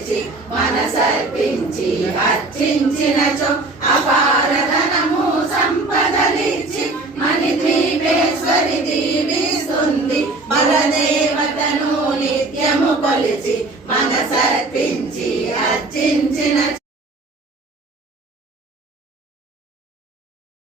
కొలిచి మనసర్పించి అర్చించినచో అపారధనము సంపదలిచ్చి మణి ద్వీపేశ్వరి దీవిస్తుంది బలదేవతను నిత్యము కొలిచి మనసర్పించి